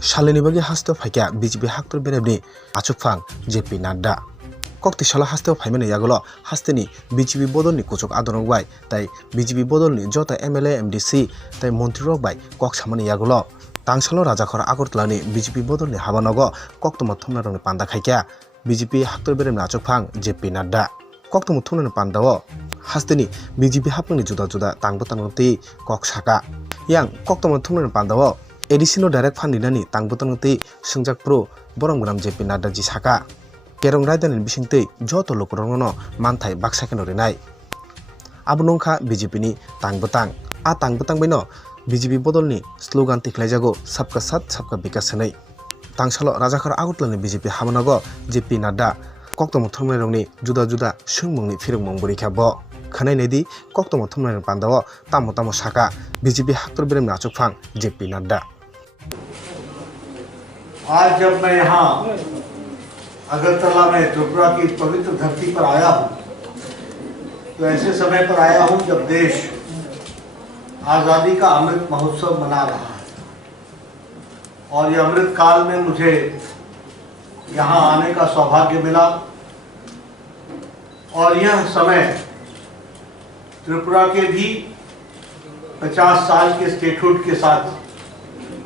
Shalini bagi hasto faika BJP haktor berebni achukfang JP Nadda. Kokti shala hasto faimene yagolo hasteni BJP bodolni kuchuk adonok bai tai BJP bodolni jota MLA MDC tai montri rok bai kok samani yagolo tangsalo rajakhor Agartalani BJP bodolni habanogo koktoma thumna rokni panda khaika BJP haktor berebni achukfang JP Nadda. Koktoma thumna pandao hasteni BJP hapni juda juda tangbotanoti kok saka yang koktoma thumna pandao Additional direct fund dinani tangbotangti sungjak pro boronggram JP Nadda ji saka kerong raidan bisingtei joto lokorongno manthai baksakeno renai abunongkha BJP ni tangbotang a tangbotang beno BJP bodolni slogan tiklaijago sabka sat sabka bikas henai tangsalo rajakhor Agartalani BJP hamanago JP Nadda koktomo thumnairongni juda juda sungmungni phirungmung borikha khanai nedi koktomo thumnairong pandao tamo tamo saka BJP haktor berebni achukfang JP Nadda. आज जब मैं यहाँ अगरतला में त्रिपुरा की पवित्र धरती पर आया हूँ तो ऐसे समय पर आया हूँ जब देश आज़ादी का अमृत महोत्सव मना रहा है और ये अमृत काल में मुझे यहाँ आने का सौभाग्य मिला और यह समय त्रिपुरा के भी 50 साल के स्टेटहुड के साथ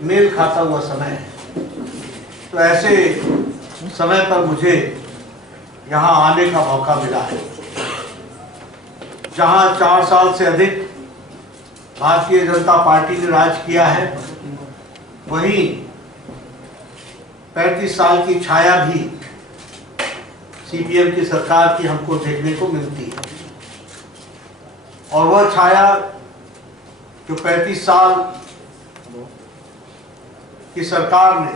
मेल खाता हुआ समय है। तो ऐसे समय पर मुझे यहाँ आने का मौका मिला है जहाँ 4 साल से अधिक भारतीय जनता पार्टी ने राज किया है वहीं 35 साल की छाया भी सीपीएम की सरकार की हमको देखने को मिलती है और वह छाया जो 35 साल की सरकार ने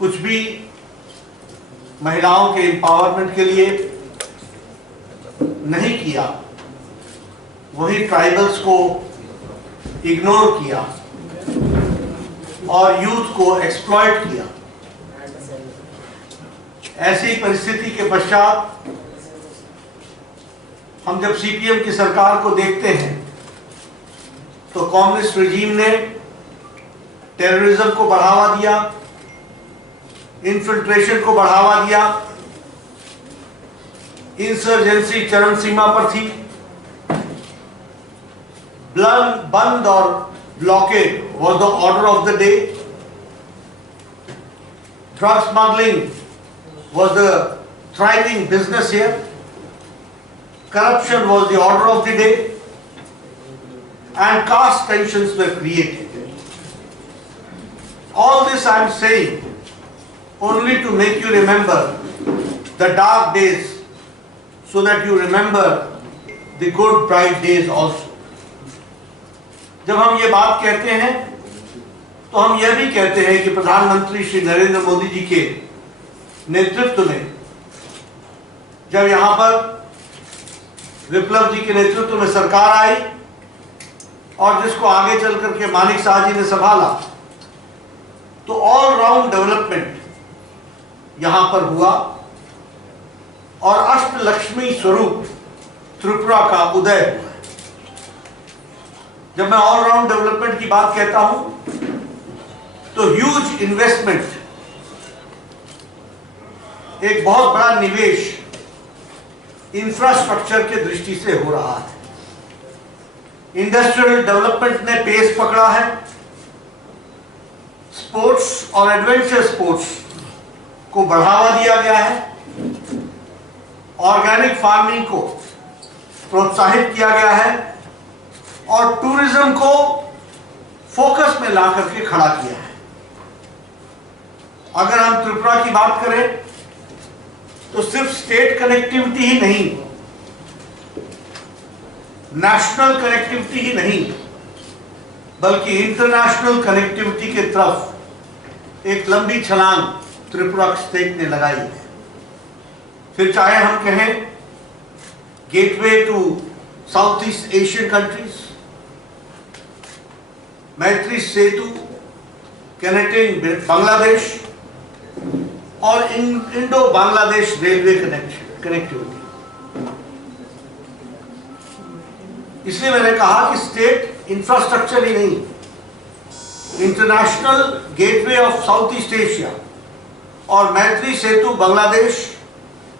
कुछ भी महिलाओं के एम्पावरमेंट के लिए नहीं किया वही ट्राइबल्स को इग्नोर किया और यूथ को एक्सप्लॉइट किया। ऐसी परिस्थिति के पश्चात हम जब सीपीएम की सरकार को देखते हैं तो कम्युनिस्ट रजीम ने टेररिज्म को बढ़ावा दिया, इन्फिल्ट्रेशन को बढ़ावा दिया, इंसर्जेंसी चरम सीमा पर थी, बंद और blockade was the order of the day, drug smuggling was the thriving business here, corruption was the order of the day, and caste tensions were created. All this I am saying only to make you remember the dark days so that you remember the good bright days also. जब हम ये बात कहते हैं तो हम यह भी कहते हैं कि प्रधानमंत्री श्री नरेंद्र मोदी जी के नेतृत्व में जब यहाँ पर विप्लव जी के नेतृत्व में सरकार आई और जिसको आगे चल करके मानिक शाह जी ने संभाला तो ऑल राउंड डेवलपमेंट यहाँ पर हुआ और अष्टलक्ष्मी स्वरूप त्रिपुरा का उदय हुआ। जब मैं ऑल राउंड डेवलपमेंट की बात कहता हूं तो ह्यूज इन्वेस्टमेंट, एक बहुत बड़ा निवेश इंफ्रास्ट्रक्चर के दृष्टि से हो रहा है। इंडस्ट्रियल डेवलपमेंट ने पेस पकड़ा है, स्पोर्ट्स और एडवेंचर स्पोर्ट्स को बढ़ावा दिया गया है, ऑर्गेनिक फार्मिंग को प्रोत्साहित किया गया है और टूरिज्म को फोकस में ला करके खड़ा किया है। अगर हम त्रिपुरा की बात करें तो सिर्फ स्टेट कनेक्टिविटी ही नहीं, नेशनल कनेक्टिविटी ही नहीं, बल्कि इंटरनेशनल कनेक्टिविटी के तरफ एक लंबी छलांग त्रिपुरा स्टेट ने लगाई है। फिर चाहे हम कहें gateway to south east Asian countries, Maitri Setu connecting Bangladesh और इंडो बांग्लादेश रेलवे कनेक्टिविटी। इसलिए मैंने कहा कि स्टेट इंफ्रास्ट्रक्चर ही नहीं, international gateway of south east Asia और मैत्री सेतु बांग्लादेश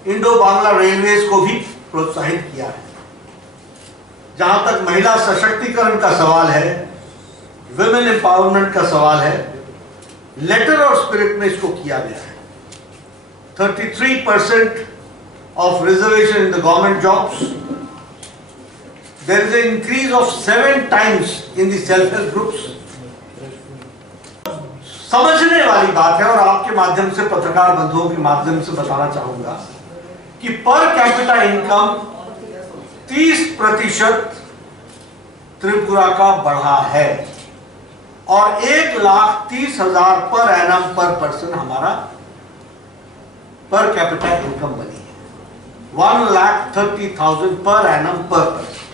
इंडो बांग्ला रेलवेज को भी प्रोत्साहित किया है। जहां तक महिला सशक्तिकरण का सवाल है, विमेन एम्पावरमेंट का सवाल है, लेटर और स्पिरिट में इसको किया गया है। 33% of reservation in the government jobs. There is an increase of 7 times in the self-help groups. समझने वाली बात है और आपके माध्यम से, पत्रकार बंधुओं के माध्यम से बताना चाहूंगा कि पर कैपिटा इनकम 30% त्रिपुरा का बढ़ा है और 1,30,000 पर एनम पर पर्सन हमारा पर कैपिटा इनकम बनी है। 1,30,000 पर एनम पर पर्सन।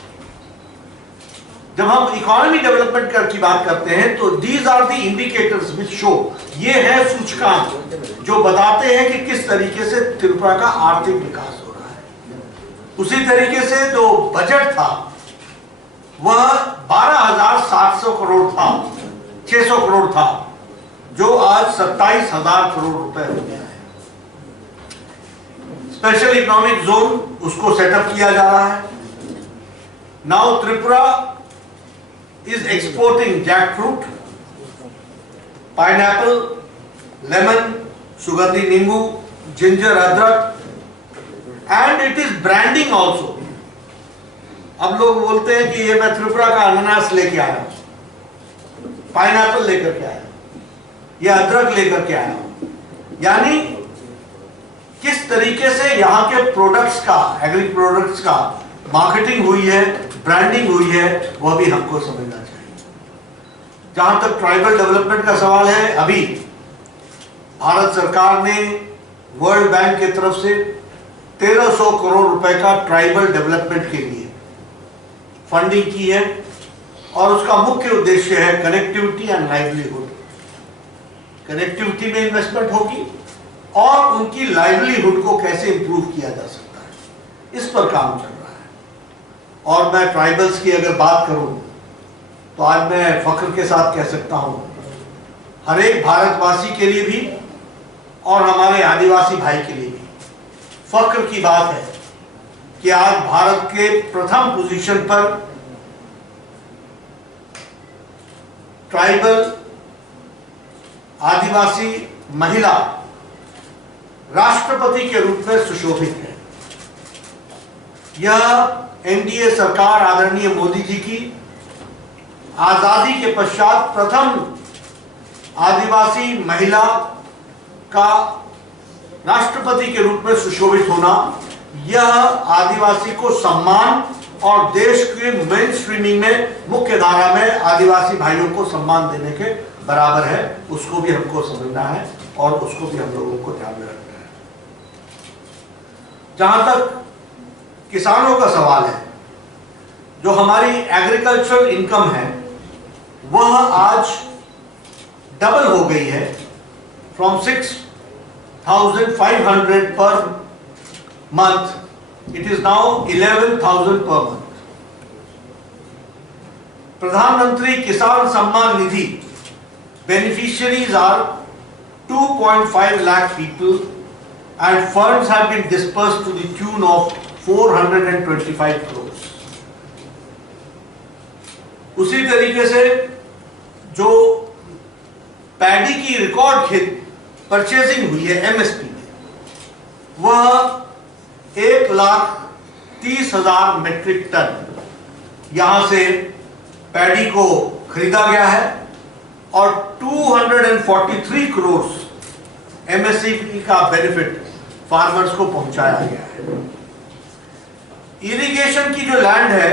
जब हम इकोनॉमी डेवलपमेंट की बात करते हैं तो these are the indicators which show, ये है सूचकांक जो बताते हैं कि किस तरीके से त्रिपुरा का आर्थिक विकास हो रहा है। उसी तरीके से जो बजट था वह 12,700 करोड़ था, 600 करोड़ था, जो आज 27,000 करोड़ रुपए हो गया है। स्पेशल इकोनॉमिक जोन उसको सेटअप किया जा रहा है। Now Tripura is exporting jackfruit, pineapple, lemon, sugandhi nimbu, ginger, adrak, and it is branding also. अब लोग बोलते हैं कि ये मैं त्रिपुरा का अनानास लेके आया हूं, पाइनएप्पल लेकर के आया हूं, ये अदरक लेकर के आया हूं। यानी किस तरीके से यहाँ के प्रोडक्ट्स का, एग्री प्रोडक्ट्स का मार्केटिंग हुई है, ब्रांडिंग हुई है, वह भी हमको समझना चाहिए। जहां तक ट्राइबल डेवलपमेंट का सवाल है, अभी भारत सरकार ने वर्ल्ड बैंक की तरफ से 1,300 करोड़ रुपए का ट्राइबल डेवलपमेंट के लिए फंडिंग की है और उसका मुख्य उद्देश्य है कनेक्टिविटी एंड लाइवलीहुड। कनेक्टिविटी में इन्वेस्टमेंट होगी और उनकी लाइवलीहुड को कैसे इंप्रूव किया जा सकता है, इस पर काम चल रहा है। और मैं ट्राइबल्स की अगर बात करूं तो आज मैं फख्र के साथ कह सकता हूं, हर एक भारतवासी के लिए भी और हमारे आदिवासी भाई के लिए भी फख्र की बात है कि आज भारत के प्रथम पोजीशन पर ट्राइबल आदिवासी महिला राष्ट्रपति के रूप में सुशोभित है। यह एनडीए सरकार आदरणीय मोदी जी की आजादी के पश्चात प्रथम आदिवासी महिला का राष्ट्रपति के रूप में सुशोभित होना, यह आदिवासी को सम्मान और देश के मेन स्ट्रीमिंग में, मुख्य धारा में आदिवासी भाइयों को सम्मान देने के बराबर है। उसको भी हमको समझना है और उसको भी हम लोगों को ध्यान में रखना है। जहां तक किसानों का सवाल है, जो हमारी एग्रीकल्चरल इनकम है वह आज डबल हो गई है, from 6,500 per month it is now 11,000 per month. प्रधानमंत्री किसान Samman Nidhi beneficiaries are 2.5 lakh people and funds have been dispersed to the tune of 425 crores। उसी तरीके से जो पैडी की रिकॉर्ड खेत परचेजिंग हुई है एमएसपी में, वह 1,30,000 मेट्रिक टन यहां से पैडी को खरीदा गया है और 243 करोड़ एमएसपी का बेनिफिट फार्मर्स को पहुंचाया गया है। इरिगेशन की जो लैंड है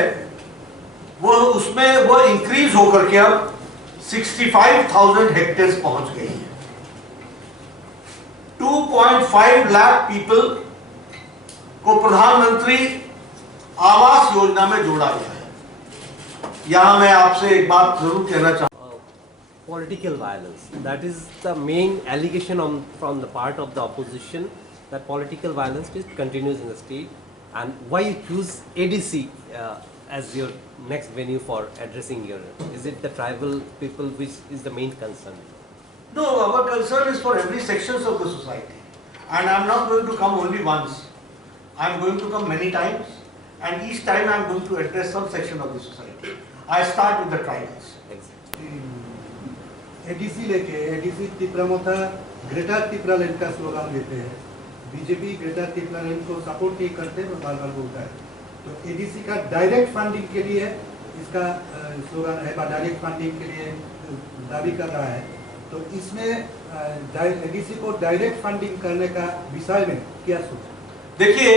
वो इंक्रीज होकर के अब 65,000 हेक्टेयर पहुंच गई है। 2.5 लाख पीपल को प्रधानमंत्री आवास योजना में जोड़ा गया है। यहां मैं आपसे एक बात जरूर कहना चाहूंगा। Political violence. That is the main allegation from the part of the opposition, that political violence continues in the state. And why you choose ADC as your next venue for addressing your? Is it the tribal people which is the main concern? No, our concern is for every sections of the society. And I'm not going to come only once. I'm going to come many times. And each time I'm going to address some section of the society. I start with the tribals. Exactly. ADC लेके ADC तिपरामोथा greater तिपरालैंड का slogan देते हैं। BJP greater तिपरालैंड को support नहीं करते, वो बार-बार बोलता है। तो एडीसी का डायरेक्ट फंडिंग के लिए इसका स्लोगन है, डायरेक्ट फंडिंग के लिए दावी कर रहा है। तो इसमें एडीसी को डायरेक्ट फंडिंग करने का विषय में क्या सोचा? देखिए,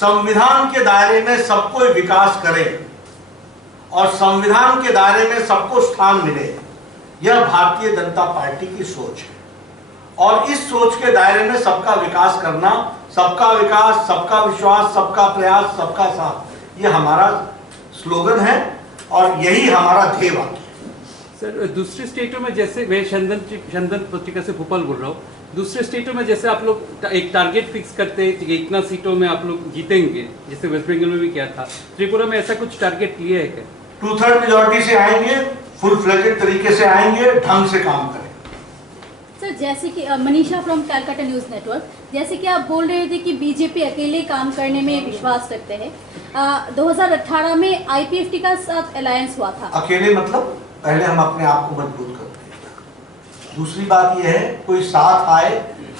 संविधान के दायरे में सबको विकास करे और संविधान के दायरे में सबको स्थान मिले, यह भारतीय जनता पार्टी की सोच है। और इस सोच के दायरे में सबका विकास करना, सबका विकास, सबका विश्वास, सबका प्रयास, सबका साथ, यह हमारा स्लोगन है और यही हमारा ध्येय वाक्य है। सर, दूसरे स्टेटों में जैसे मैं चंदन पत्रिका से भोपाल बोल रहा हूँ, दूसरे स्टेटों में जैसे आप लोग एक टारगेट फिक्स करते हैं कि इतना सीटों में आप लोग जीतेंगे, जैसे वेस्ट बंगाल में भी किया था, त्रिपुरा में ऐसा कुछ टारगेट लिए है क्या? 2/3 मेजॉरिटी से आएंगे, फुल फ्लेजेड तरीके से आएंगे, ढंग से काम करें। सर, जैसे कि Manisha from Calcutta news network, जैसे कि आप बोल रहे थे कि बीजेपी अकेले काम करने में विश्वास रखते हैं। 2018 में आईपीएफटी का साथ अलायंस हुआ था। अकेले मतलब पहले हम अपने आप को मजबूत करते हैं। दूसरी बात यह है, कोई साथ आए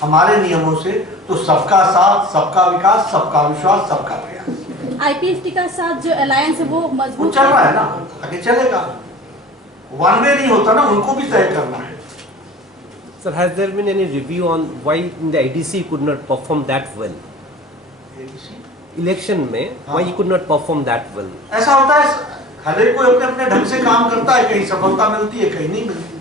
हमारे नियमों से तो सबका साथ, सबका विकास, सबका विश्वास, सबका प्रयास। आईपीएफटी का साथ जो अलायंस है वो वो मजबूत चल रहा है ना, आगे चलेगा। वन वे नहीं होता ना, उनको भी तय करना है। Sir, has there been any review on why in the ADC could not perform that well? Election में why he could not perform that well? ऐसा होता है, हर एक कोई अपने अपने ढंग से काम करता है, कहीं सफलता मिलती है, कहीं नहीं मिलती।